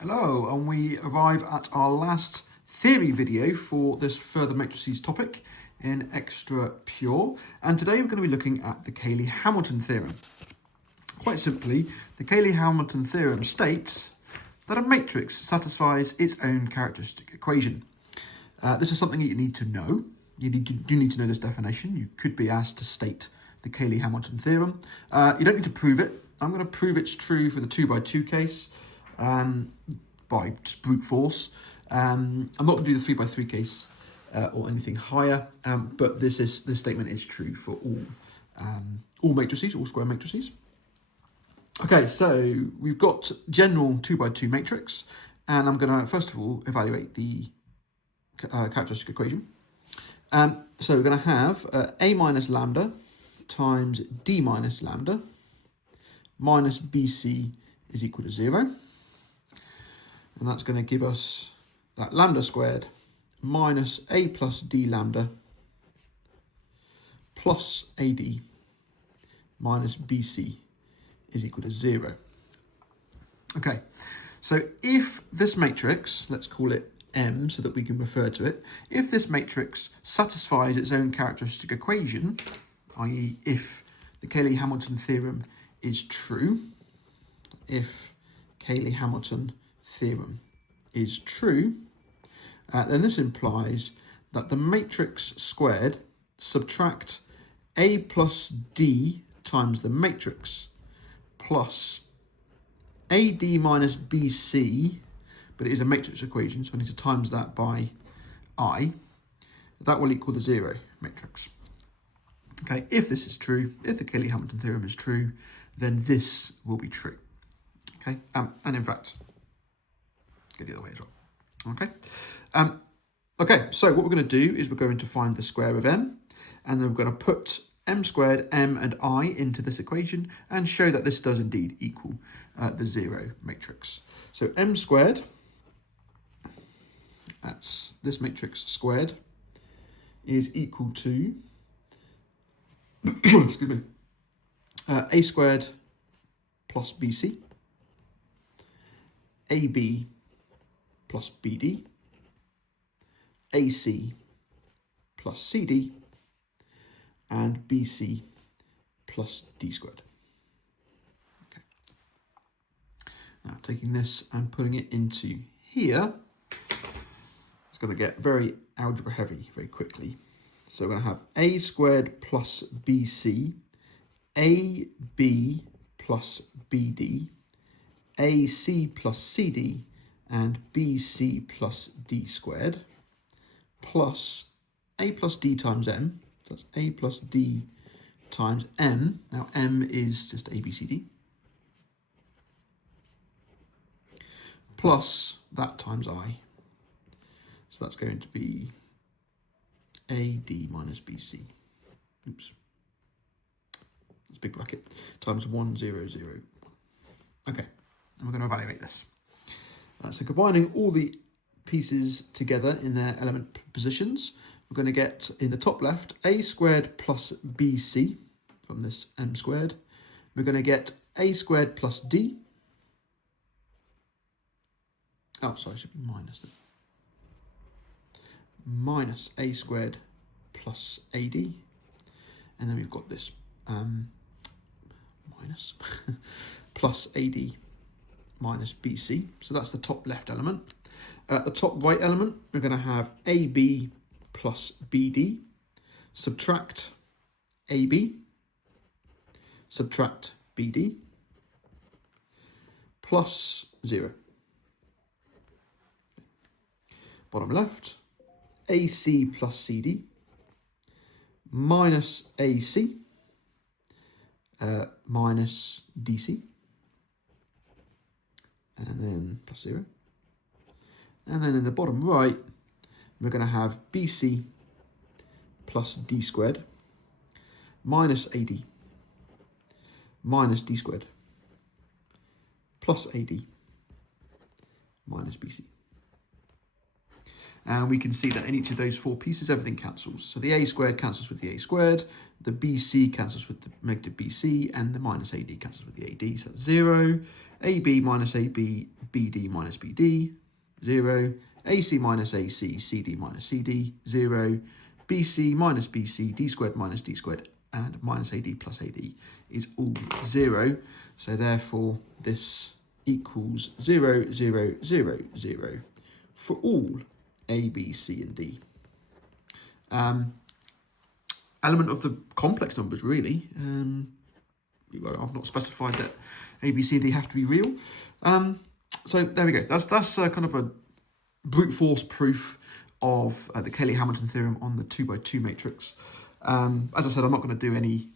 Hello, and we arrive at our last theory video for this further matrices topic in Extra Pure. And today we're going to be looking at the Cayley-Hamilton Theorem. Quite simply, the Cayley-Hamilton Theorem states that a matrix satisfies its own characteristic equation. This is something that you need to know. You do need to know this definition. You could be asked to state the Cayley-Hamilton Theorem. You don't need to prove it. I'm going to prove it's true for the 2x2 case. By just brute force. I'm not going to do the 3x3 case or anything higher, but this statement is true for all matrices, all square matrices. Okay, so we've got general 2x2 matrix, and I'm going to first of all evaluate the characteristic equation. So we're going to have A minus lambda times D minus lambda minus BC is equal to 0. And that's going to give us that lambda squared minus A plus D lambda plus AD minus BC is equal to 0. Okay, so if this matrix, let's call it M so that we can refer to it, if this matrix satisfies its own characteristic equation, i.e. if the Cayley-Hamilton theorem is true, if Cayley-Hamilton theorem is true, then this implies that the matrix squared subtract A plus D times the matrix plus AD minus BC, but it is a matrix equation, so I need to times that by I, that will equal the 0 matrix. Okay, if this is true, if the Cayley-Hamilton theorem is true, then this will be true. Okay, and in fact, go the other way as well. Okay. Okay, so what we're going to do is we're going to find the square of m, and then we're going to put m squared, m and I into this equation and show that this does indeed equal the 0 matrix. So m squared, that's this matrix squared, is equal to, excuse me, a squared plus bc, ab plus BD, AC plus CD, and BC plus D squared. Okay. Now taking this and putting it into here, it's going to get very algebra heavy very quickly. So we're going to have A squared plus BC, AB plus BD, AC plus CD, and BC plus D squared, plus A plus D times M, so that's A plus D times M, now M is just ABCD, plus that times I, so that's going to be AD minus BC, oops, that's a big bracket, times 1, 0, 0, 1. Okay, and we're going to evaluate this. So combining all the pieces together in their element positions, we're going to get in the top left A squared plus BC from this M squared. We're going to get A squared plus D. Oh, sorry, it should be minus that. Minus A squared plus AD. And then we've got this minus plus AD minus BC. So that's the top left element. At the top right element, we're going to have AB plus BD, subtract AB, subtract BD, plus 0. Bottom left, AC plus CD, minus AC, minus DC, and then plus 0. And then in the bottom right, we're going to have BC plus D squared, minus AD, minus D squared, plus AD, minus BC. And we can see that in each of those four pieces, everything cancels. So the A squared cancels with the A squared, the BC cancels with the negative BC, and the minus AD cancels with the AD. So that's 0. AB minus AB, BD minus BD, 0, AC minus AC, CD minus CD, 0, BC minus BC, D squared minus D squared, and minus AD plus AD is all 0. So therefore, this equals 0, 0, 0, 0 for all A, B, C, and D. Element of the complex numbers, really. I've not specified that A, B, C, and D have to be real. So there we go. That's kind of a brute force proof of the Cayley-Hamilton theorem on the 2x2 matrix. As I said, I'm not going to do any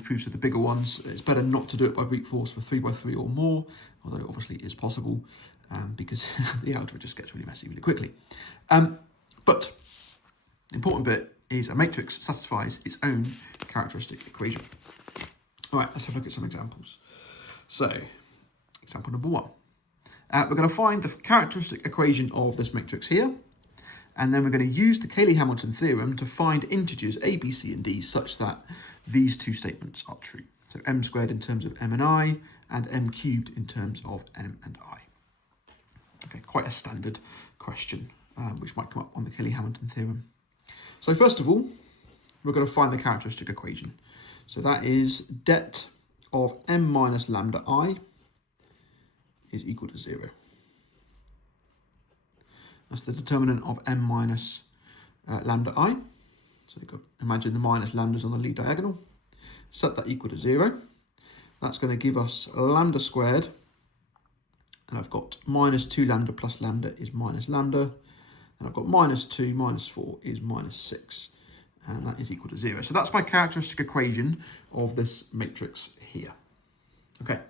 proofs of the bigger ones. It's better not to do it by brute force for 3x3 or more, although obviously it is possible because the algebra just gets really messy really quickly. But the important bit is a matrix satisfies its own characteristic equation. All right, let's have a look at some examples. So, example number 1. We're going to find the characteristic equation of this matrix here, and then we're going to use the Cayley-Hamilton theorem to find integers a, b, c, and d such that these two statements are true. So m squared in terms of m and I, and m cubed in terms of m and I. Okay, quite a standard question, which might come up on the Cayley-Hamilton theorem. So first of all, we're going to find the characteristic equation. So that is det of m minus lambda I is equal to 0. That's the determinant of m minus lambda I. So you've got to imagine the minus lambdas on the lead diagonal. Set that equal to 0. That's going to give us lambda squared. And I've got minus 2 lambda plus lambda is minus lambda. And I've got minus 2 minus 4 is minus 6. And that is equal to 0. So that's my characteristic equation of this matrix here. Okay.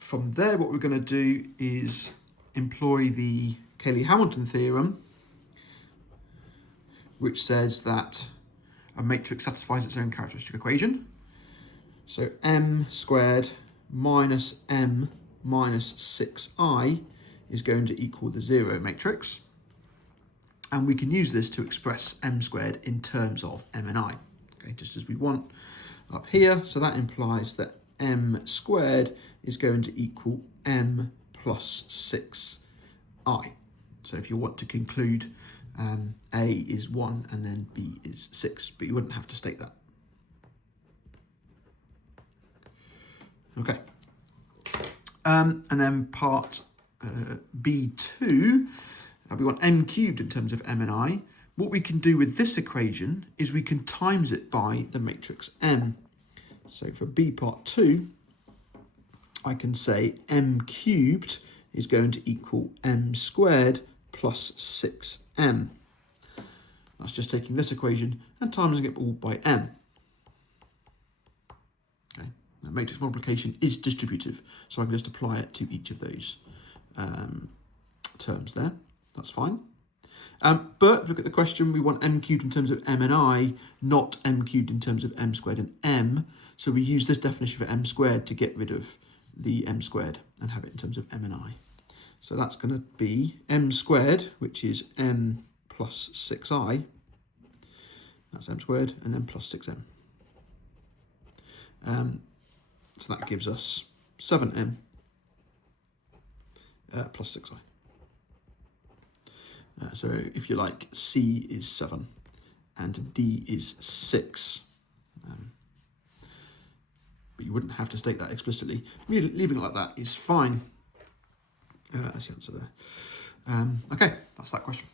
From there, what we're going to do is employ the Cayley-Hamilton theorem, which says that a matrix satisfies its own characteristic equation. So m squared minus m minus 6i is going to equal the 0 matrix. And we can use this to express m squared in terms of m and I, okay, just as we want up here. So that implies that m squared is going to equal m plus 6i. So if you want to conclude a is 1 and then b is 6, but you wouldn't have to state that. Okay. And then part B2, we want m cubed in terms of m and I. What we can do with this equation is we can times it by the matrix m. So for B part 2, I can say m cubed is going to equal m squared plus 6m. That's just taking this equation and timesing it all by m. Okay, now matrix multiplication is distributive, so I can just apply it to each of those terms there. That's fine. But look at the question, we want m cubed in terms of m and I, not m cubed in terms of m squared and m. So we use this definition for m squared to get rid of the m squared and have it in terms of m and I. So that's going to be m squared, which is m plus 6i. That's m squared, and then plus 6m. So that gives us 7m plus 6i. So if you like, C is 7 and D is 6. But you wouldn't have to state that explicitly. Leaving it like that is fine. That's the answer there. Okay, that's that question.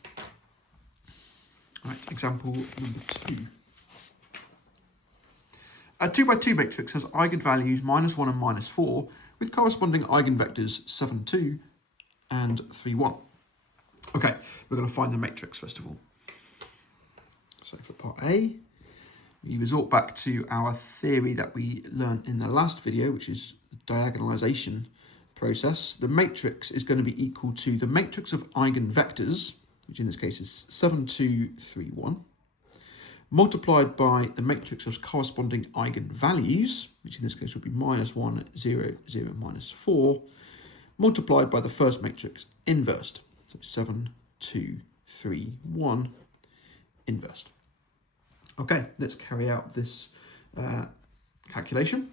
All right, example number 2. A 2x2 matrix has eigenvalues -1 and -4 with corresponding eigenvectors 7, 2 and 3, 1. Okay, we're going to find the matrix first of all. So for part A, we resort back to our theory that we learned in the last video, which is the diagonalization process. The matrix is going to be equal to the matrix of eigenvectors, which in this case is 7, 2, 3, 1, multiplied by the matrix of corresponding eigenvalues, which in this case would be -1, 0, 0, -4, multiplied by the first matrix inversed. So 7, 2, 3, 1, inversed. Okay, let's carry out this calculation.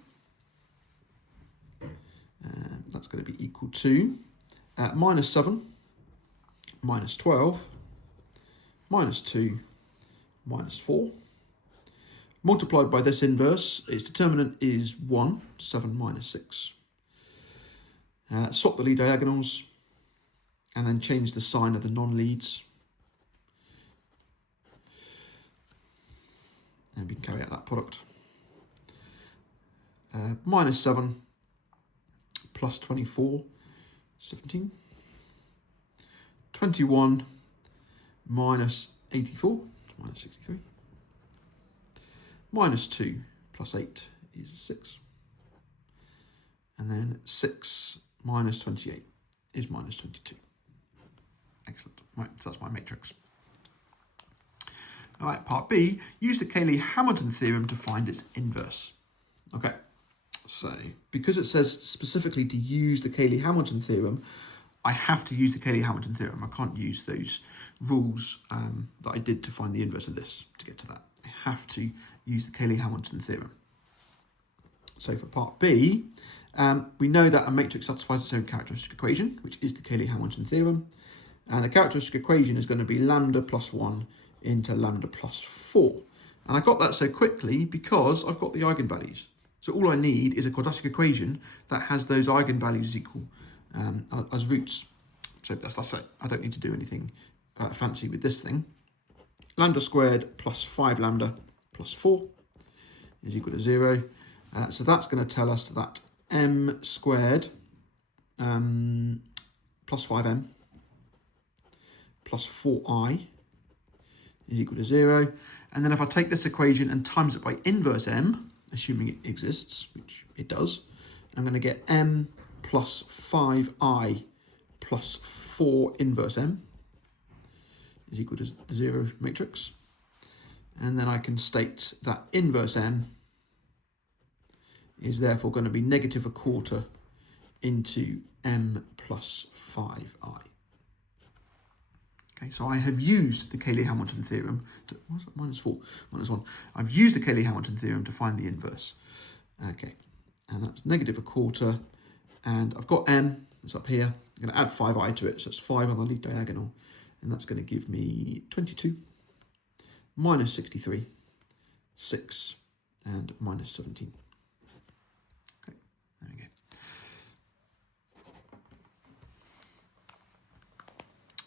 That's going to be equal to minus 7, minus 12, minus 2, minus 4. Multiplied by this inverse, its determinant is 1, 7 minus 6. Swap the lead diagonals, and then change the sign of the non-leads. And we can carry out that product. Minus 7 plus 24, 17. 21 minus 84, minus 63. Minus 2 plus 8 is 6. And then 6 minus 28 is minus 22. Excellent. Right, so that's my matrix. All right, part B, use the Cayley-Hamilton theorem to find its inverse. Okay, so because it says specifically to use the Cayley-Hamilton theorem, I have to use the Cayley-Hamilton theorem. I can't use those rules that I did to find the inverse of this to get to that. I have to use the Cayley-Hamilton theorem. So for part B, we know that a matrix satisfies its own characteristic equation, which is the Cayley-Hamilton theorem. And the characteristic equation is going to be lambda plus 1 into lambda plus 4. And I got that so quickly because I've got the eigenvalues. So all I need is a quadratic equation that has those eigenvalues equal as roots. So that's it. I don't need to do anything fancy with this thing. Lambda squared plus 5 lambda plus 4 is equal to 0. So that's going to tell us that m squared plus 5m plus 4i is equal to 0. And then if I take this equation and times it by inverse m, assuming it exists, which it does, I'm going to get m plus 5i plus 4 inverse m is equal to the 0 matrix. And then I can state that inverse m is therefore going to be negative a quarter into m plus 5i. Okay, so I have used the Cayley-Hamilton theorem to, what's that, minus 4, minus 1. I've used the Cayley-Hamilton theorem to find the inverse. Okay, and that's negative a quarter, and I've got m, it's up here. I'm going to add 5i to it, so it's 5 on the lead diagonal, and that's going to give me 22, minus 63, 6, and minus 17. Okay, there we go.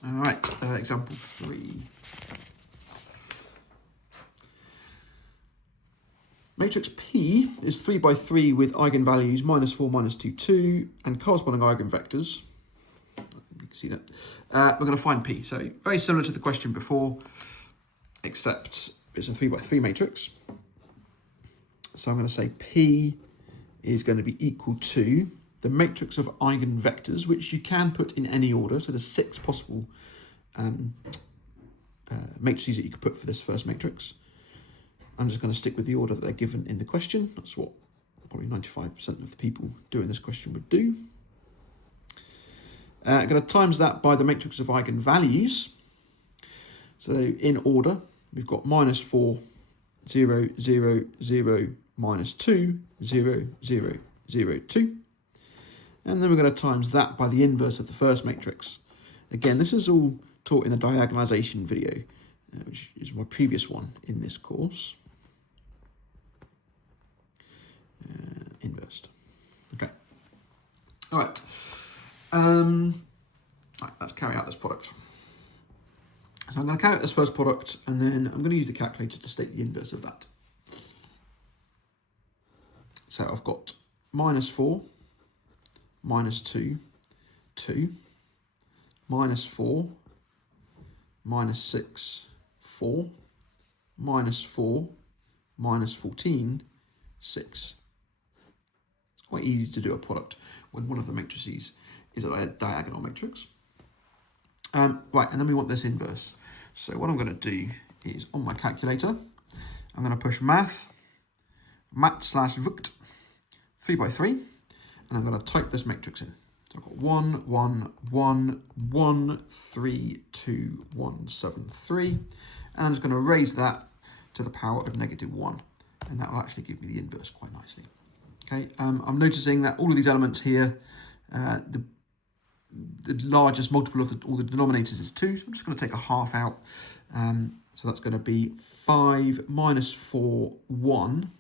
All right, example 3. Matrix P is 3 by 3 with eigenvalues minus 4, minus 2, 2, and corresponding eigenvectors. You can see that. We're going to find P. So very similar to the question before, except it's a 3 by 3 matrix. So I'm going to say P is going to be equal to the matrix of eigenvectors, which you can put in any order. So there's 6 possible matrices that you could put for this first matrix. I'm just going to stick with the order that they're given in the question. That's what probably 95% of the people doing this question would do. I'm going to times that by the matrix of eigenvalues. So in order, we've got minus 4, 0, 0, 0, minus 2, 0, 0, 0, 2. And then we're going to times that by the inverse of the first matrix. Again, this is all taught in the diagonalization video, which is my previous one in this course. Inversed. Okay. All right. Right, let's carry out this product. So I'm going to carry out this first product, and then I'm going to use the calculator to state the inverse of that. So I've got minus 4, minus 2, 2, minus 4, minus 6, 4, minus 4, minus 14, 6. It's quite easy to do a product when one of the matrices is a diagonal matrix. Right, and then we want this inverse. So what I'm going to do is on my calculator, I'm going to push mat/vuct 3 by 3, and I'm going to type this matrix in. So I've got 1, 1, 1, 1, 3, 2, 1, 7, 3, and I'm just going to raise that to the power of -1, and that will actually give me the inverse quite nicely. Okay, I'm noticing that all of these elements here, the the largest multiple of all the denominators is 2, so I'm just going to take a half out. So that's going to be 5 minus 4, 1,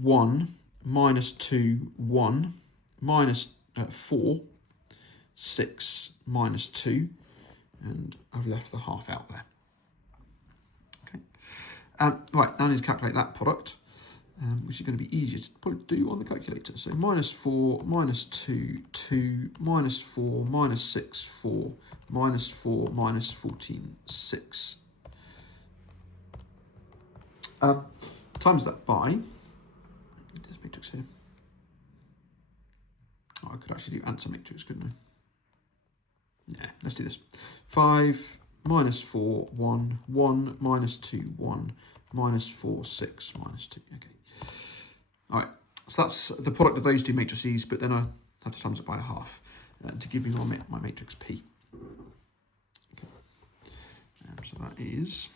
1, minus 2, 1, minus 4, 6, minus 2, and I've left the half out there. Okay. Right, now I need to calculate that product, which is going to be easier to probably do on the calculator. So minus 4, minus 2, 2, minus 4, minus 6, 4, minus 4, minus 14, 6. Times that by this matrix here. Oh, I could actually do answer matrix, couldn't I? Yeah, let's do this. 5 minus 4, 1, 1, minus 2, 1, minus 4, 6, minus 2. Okay. All right, so that's the product of those two matrices, but then I have to times it by a half to give me my matrix P. Okay. So that is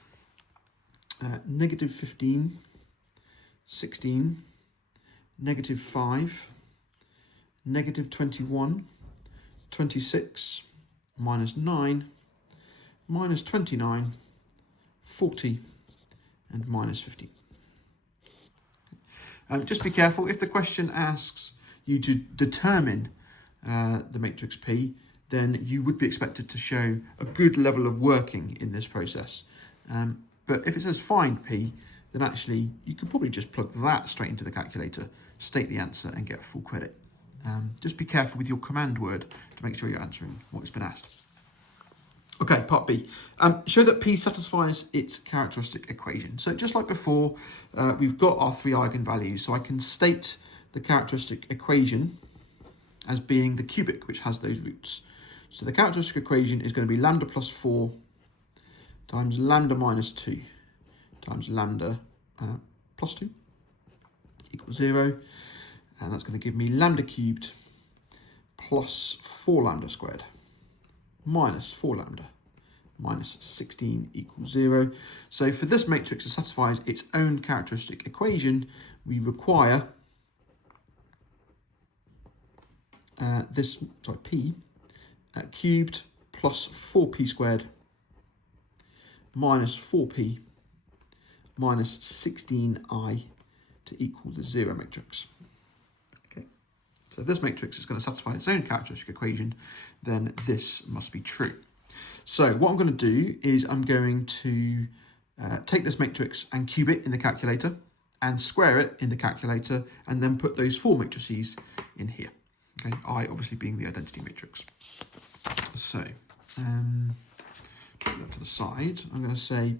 negative 15, 16, negative 5, negative 21, 26, minus 9, minus 29, 40, and minus 15. Just be careful, if the question asks you to determine the matrix P, then you would be expected to show a good level of working in this process. But if it says find P, then actually you could probably just plug that straight into the calculator, state the answer, and get full credit. Just be careful with your command word to make sure you're answering what's been asked. Okay, part B. Show that P satisfies its characteristic equation. So just like before, we've got our 3 eigenvalues. So I can state the characteristic equation as being the cubic, which has those roots. So the characteristic equation is going to be lambda plus 4 times lambda minus 2 times lambda plus 2 equals 0. And that's going to give me lambda cubed plus 4 lambda squared minus 4 lambda minus 16 equals 0. So for this matrix to satisfy its own characteristic equation, we require P cubed plus 4p squared minus 4p minus 16i to equal the 0 matrix. Okay, so if this matrix is going to satisfy its own characteristic equation, then this must be true. So what I'm going to do is I'm going to take this matrix and cube it in the calculator and square it in the calculator and then put those 4 matrices in here. Okay, I obviously being the identity matrix. So put that to the side. I'm going to say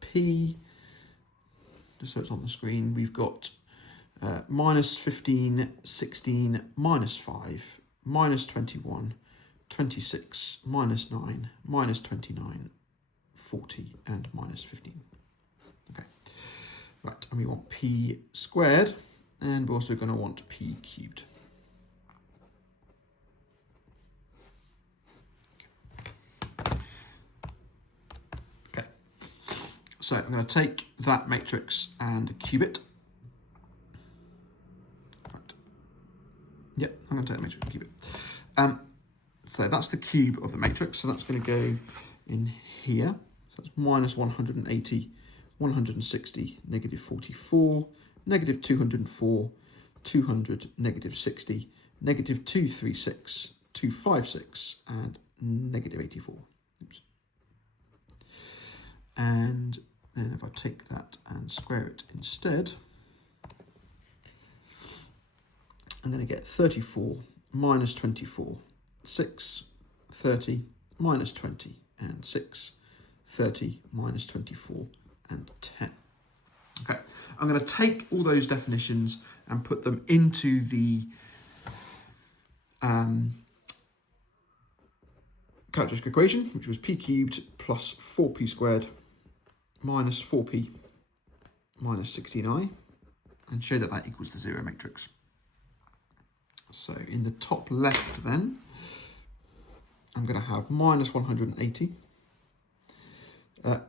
P, just so it's on the screen, we've got minus 15, 16, minus 5, minus 21, 26, minus 9, minus 29, 40, and minus 15. Okay, right, and we want P squared, and we're also going to want P cubed. So I'm going to take that matrix and cube it. Right. Yep, I'm going to take the matrix and cube it. So that's the cube of the matrix. So that's going to go in here. So that's minus 180, 160, negative 44, negative 204, 200, negative 60, negative 236, 256, and negative 84. Oops. And then if I take that and square it instead, I'm going to get 34 minus 24, 6, 30, minus 20, and 6, 30, minus 24, and 10. Okay, I'm going to take all those definitions and put them into the characteristic equation, which was P cubed plus 4p squared minus 4p minus 16i, and show that that equals the 0 matrix. So in the top left then, I'm going to have minus 180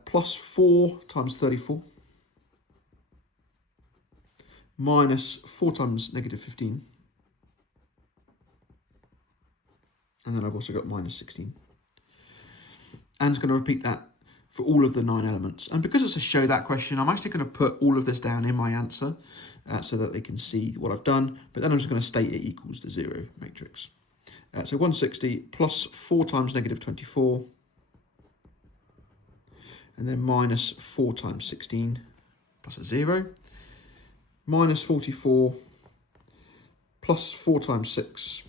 plus 4 times 34 minus 4 times negative 15 And then I've also got minus 16. And it's going to repeat that for all of the 9 elements. And because it's a show that question, I'm actually going to put all of this down in my answer so that they can see what I've done. But then I'm just going to state it equals the 0 matrix. So 160 plus 4 times negative 24. And then minus 4 times 16 plus a 0. Minus 44 plus 4 times 6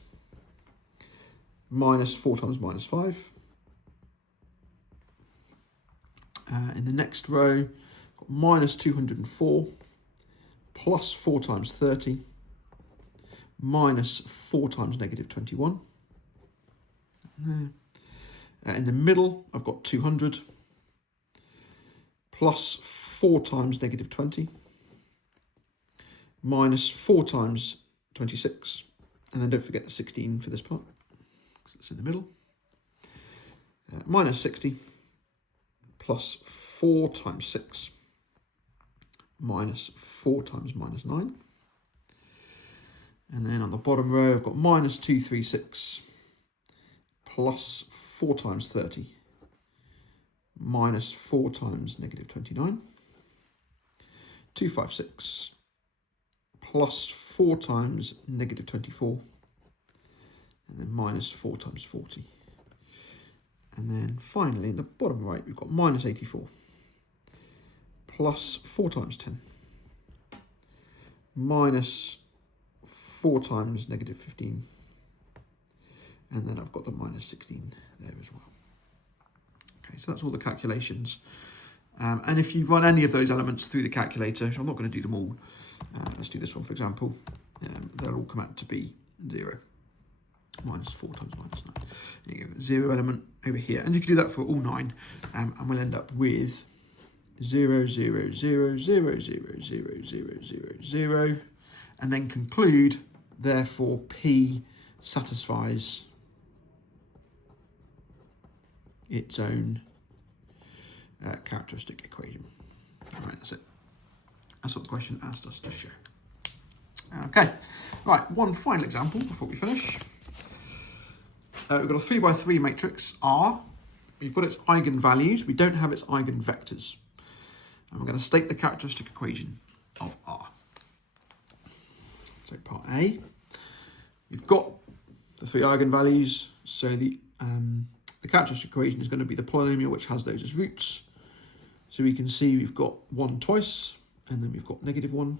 minus 4 times minus 5. In the next row, got minus 204 plus 4 times 30 minus 4 times negative 21. In the middle, I've got 200 plus 4 times negative 20 minus 4 times 26. And then don't forget the 16 for this part, because it's in the middle. Minus 60 plus 4 times 6 minus 4 times minus 9. And then on the bottom row, I've got minus 236 plus 4 times 30 minus 4 times negative 29. 256 plus 4 times negative 24. And then minus 4 times 40. And then finally, in the bottom right, we've got minus 84 plus 4 times 10 minus 4 times negative 15. And then I've got the minus 16 there as well. Okay, so that's all the calculations. And if you run any of those elements through the calculator, so I'm not going to do them all. Let's do this one, for example. They'll all come out to be 0. Minus 4 times minus 9. There you go, 0 element over here. And you can do that for all 9. And we'll end up with 0, 0, 0, 0, 0, 0, 0, 0, 0. And then conclude, therefore, P satisfies its own characteristic equation. All right, that's it. That's what the question asked us to show. Okay, right, one final example before we finish. We've got a 3 by 3 matrix R. We've got its eigenvalues. We don't have its eigenvectors. And we're going to state the characteristic equation of R. So part A, you've got the 3 eigenvalues. So the characteristic equation is going to be the polynomial which has those as roots. So we can see we've got 1 twice, and then we've got -1.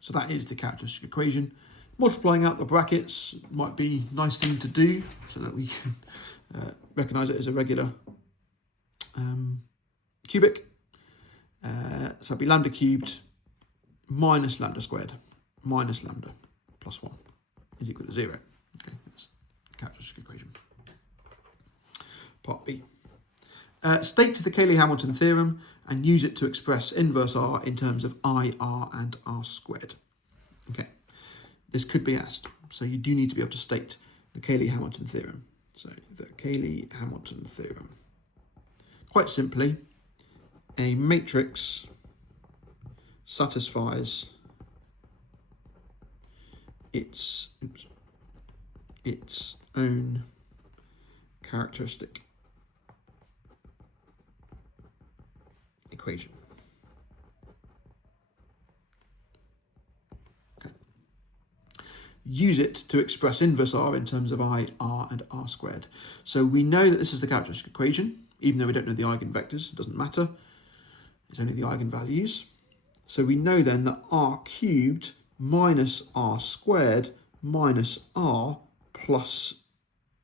So that is the characteristic equation. Multiplying out the brackets might be a nice thing to do so that we can recognise it as a regular cubic. So it'd be lambda cubed minus lambda squared minus lambda plus 1 is equal to 0. Okay, that's the characteristic equation. Part B. State the Cayley-Hamilton theorem and use it to express inverse R in terms of I, R, and R squared. Okay, this could be asked, so you do need to be able to state the Cayley-Hamilton theorem. So the Cayley-Hamilton theorem. Quite simply, a matrix satisfies its own characteristic equation. Okay. Use it to express inverse R in terms of I, R, and R squared. So we know that this is the characteristic equation, even though we don't know the eigenvectors, it doesn't matter. It's only the eigenvalues. So we know then that R cubed minus R squared minus R plus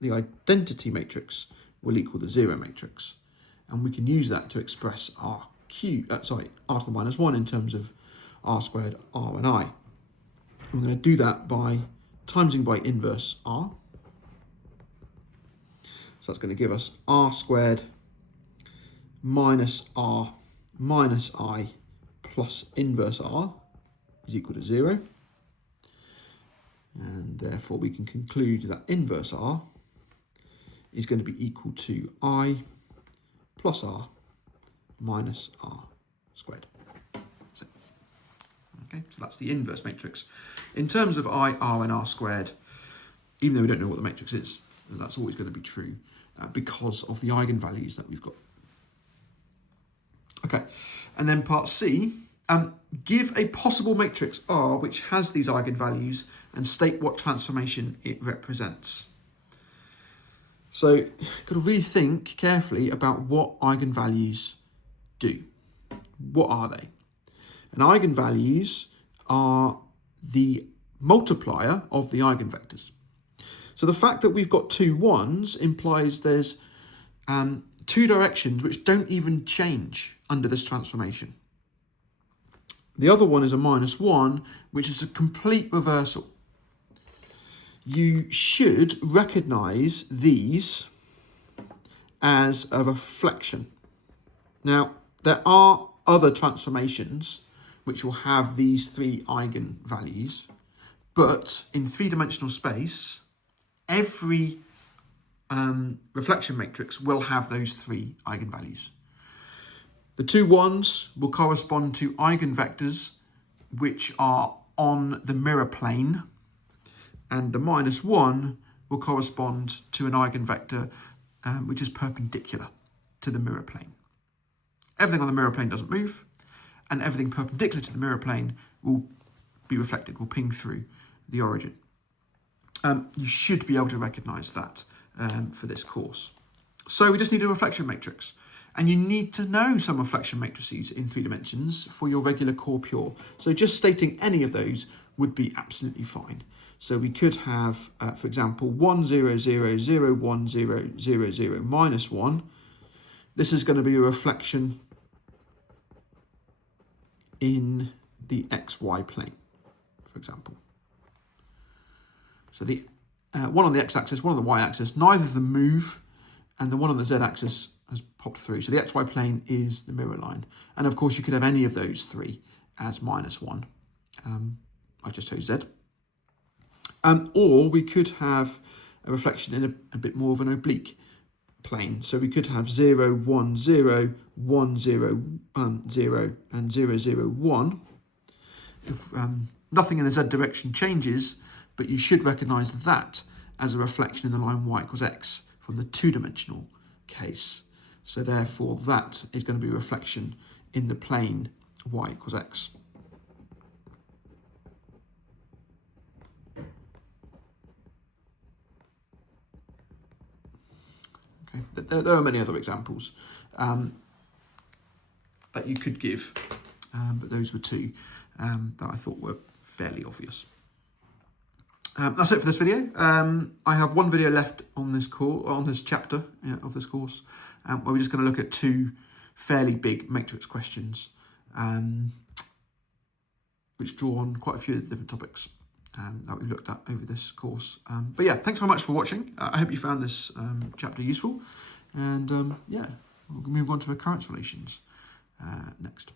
the identity matrix will equal the 0 matrix. And we can use that to express R cubed, R to the minus 1 in terms of R squared, R, and I. I'm going to do that by timesing by inverse R. So that's going to give us R squared minus R minus I plus inverse R is equal to 0. And therefore we can conclude that inverse R is going to be equal to I plus R minus R squared. So, okay, so that's the inverse matrix. In terms of I, R, and R squared, even though we don't know what the matrix is. That's always going to be true because of the eigenvalues that we've got. Okay, and then part C, give a possible matrix R which has these eigenvalues and state what transformation it represents. So you've got to really think carefully about what eigenvalues do. What are they? And eigenvalues are the multiplier of the eigenvectors. So the fact that we've got two ones implies there's two directions which don't even change under this transformation. The other one is a -1, which is a complete reversal. You should recognise these as a reflection. Now, there are other transformations which will have these three eigenvalues, but in three-dimensional space, every reflection matrix will have those three eigenvalues. The two ones will correspond to eigenvectors which are on the mirror plane, and the -1 will correspond to an eigenvector which is perpendicular to the mirror plane. Everything on the mirror plane doesn't move, and everything perpendicular to the mirror plane will be reflected, will ping through the origin. You should be able to recognise that for this course. So we just need a reflection matrix. And you need to know some reflection matrices in 3 dimensions for your regular core pure. So just stating any of those would be absolutely fine. So we could have, for example, 1, 0, 0, 0, 1, 0, 0, 0, -1. This is going to be a reflection in the XY plane, for example. So the one on the x-axis, one on the y-axis, neither of them move, and the one on the z-axis has popped through. So the XY plane is the mirror line. And of course you could have any of those three as -1. I just chose Z. Or we could have a reflection in a bit more of an oblique plane. So we could have 0, 1, 0, 1, 0, 0, and 0, 0, 1. If nothing in the Z direction changes, but you should recognise that as a reflection in the line y equals x from the 2-dimensional case. So therefore that is going to be a reflection in the plane y equals x. Okay, there are many other examples that you could give, but those were two that I thought were fairly obvious. That's it for this video. I have one video left on this course, on this chapter of this course, where we're just going to look at two fairly big matrix questions, which draw on quite a few of the different topics that we've looked at over this course. But yeah, thanks very much for watching. I hope you found this chapter useful, and yeah, we'll move on to recurrence relations next.